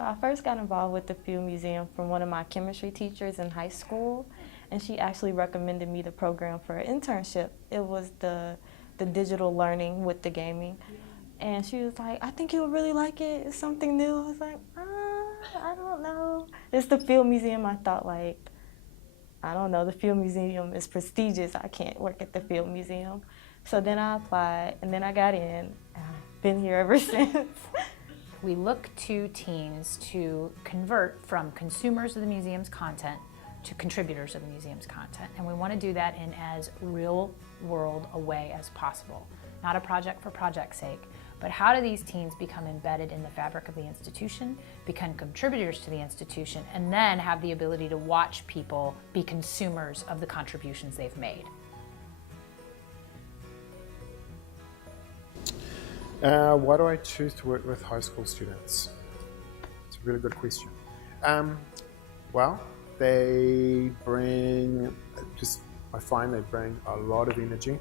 So I first got involved with the Field Museum from one of my chemistry teachers in high school, and she actually recommended me the program for an internship. It was the digital learning with the gaming. And she was like, I think you'll really like it. It's something new. I was like, I don't know. It's the Field Museum. I thought, like, I don't know, the Field Museum is prestigious. I can't work at the Field Museum. So then I applied, and then I got in. I've been here ever since. We look to teens to convert from consumers of the museum's content to contributors of the museum's content. And we want to do that in as real world a way as possible. Not a project for project's sake, but how do these teens become embedded in the fabric of the institution, become contributors to the institution, and then have the ability to watch people be consumers of the contributions they've made? Why do I choose to work with high school students? It's a really good question. Well, they bring, I find they bring a lot of energy,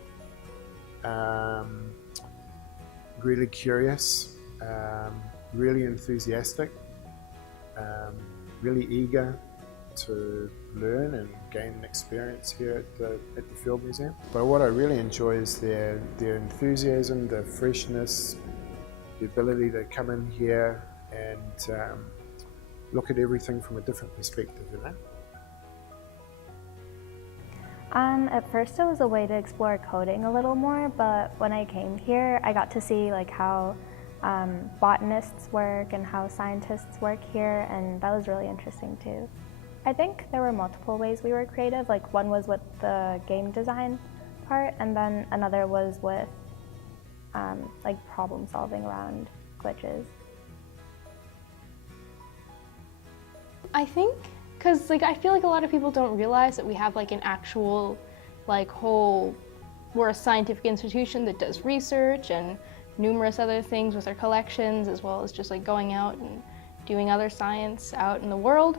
really curious, really enthusiastic, really eager to learn and gain an experience here at the Field Museum. But what I really enjoy is their enthusiasm, their freshness, the ability to come in here and look at everything from a different perspective, you know? At first it was a way to explore coding a little more, but when I came here I got to see like how botanists work and how scientists work here, and that was really interesting too. I think there were multiple ways we were creative. Like one was with the game design part, and then another was with like problem solving around glitches. I think because I feel like a lot of people don't realize that we have like an actual we're a scientific institution that does research and numerous other things with our collections, as well as just like going out and doing other science out in the world.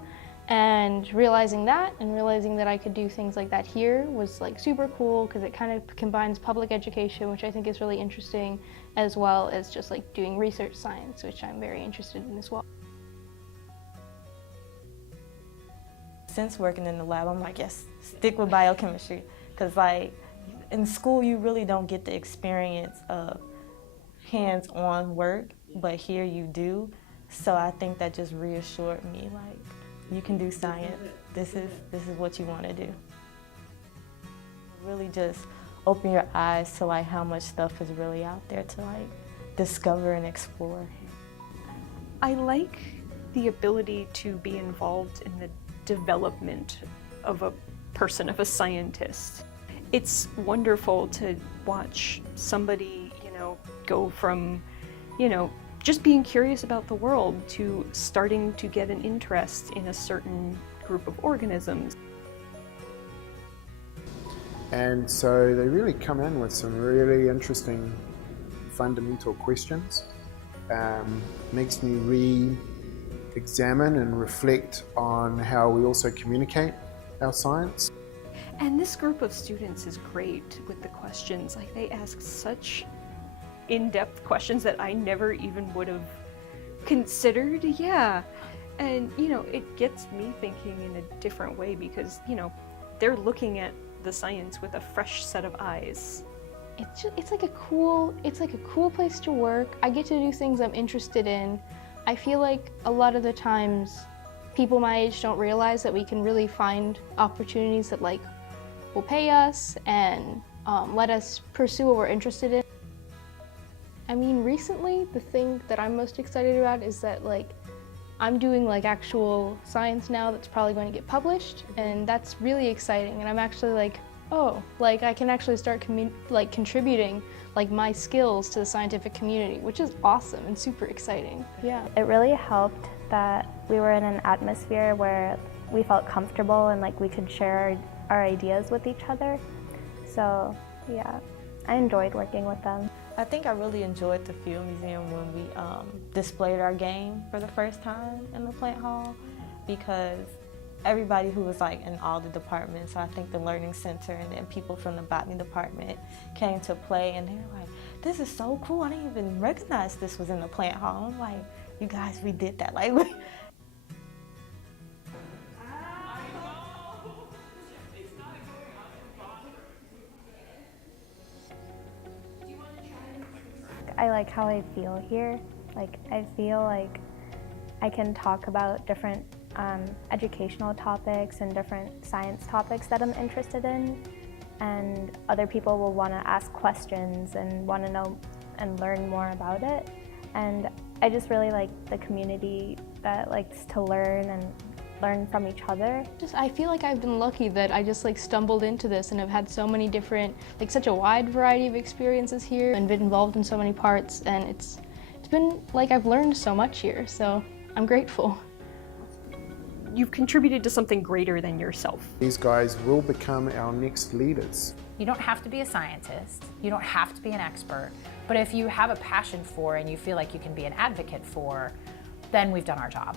And realizing that I could do things like that here was like super cool, because it kind of combines public education, which I think is really interesting, as well as just like doing research science, which I'm very interested in as well. Since working in the lab, I'm like, yes, stick with biochemistry. Because like in school, you really don't get the experience of hands-on work, but here you do. So I think that just reassured me, like, you can do science. This is what you want to do. Really just open your eyes to like how much stuff is really out there to like discover and explore. I like the ability to be involved in the development of a person, of a scientist. It's wonderful to watch somebody, go from, just being curious about the world to starting to get an interest in a certain group of organisms. And so they really come in with some really interesting fundamental questions. Makes me re-examine and reflect on how we also communicate our science. And this group of students is great with the questions. Like, they ask such in-depth questions that I never even would have considered. Yeah. And, it gets me thinking in a different way, because, they're looking at the science with a fresh set of eyes. It's like a cool place to work. I get to do things I'm interested in. I feel like a lot of the times people my age don't realize that we can really find opportunities that like will pay us and let us pursue what we're interested in. I mean, recently the thing that I'm most excited about is that I'm doing actual science now that's probably going to get published, and that's really exciting. And I'm actually I can actually start contributing my skills to the scientific community, which is awesome and super exciting. Yeah. It really helped that we were in an atmosphere where we felt comfortable and we could share our ideas with each other. So yeah, I enjoyed working with them. I think I really enjoyed the Field Museum when we displayed our game for the first time in the plant hall, because everybody who was in all the departments, so I think the Learning Center and then people from the Botany department came to play, and they were like, this is so cool, I didn't even recognize this was in the plant hall. I'm like, you guys, we did that. Like, I like how I feel here. Like, I feel like I can talk about different educational topics and different science topics that I'm interested in, and other people will want to ask questions and want to know and learn more about it. And I just really like the community that likes to learn and learn from each other. I feel like I've been lucky that I just stumbled into this and have had so many different, such a wide variety of experiences here and been involved in so many parts, and it's been I've learned so much here, so I'm grateful. You've contributed to something greater than yourself. These guys will become our next leaders. You don't have to be a scientist, you don't have to be an expert, but if you have a passion for and you feel like you can be an advocate for, then we've done our job.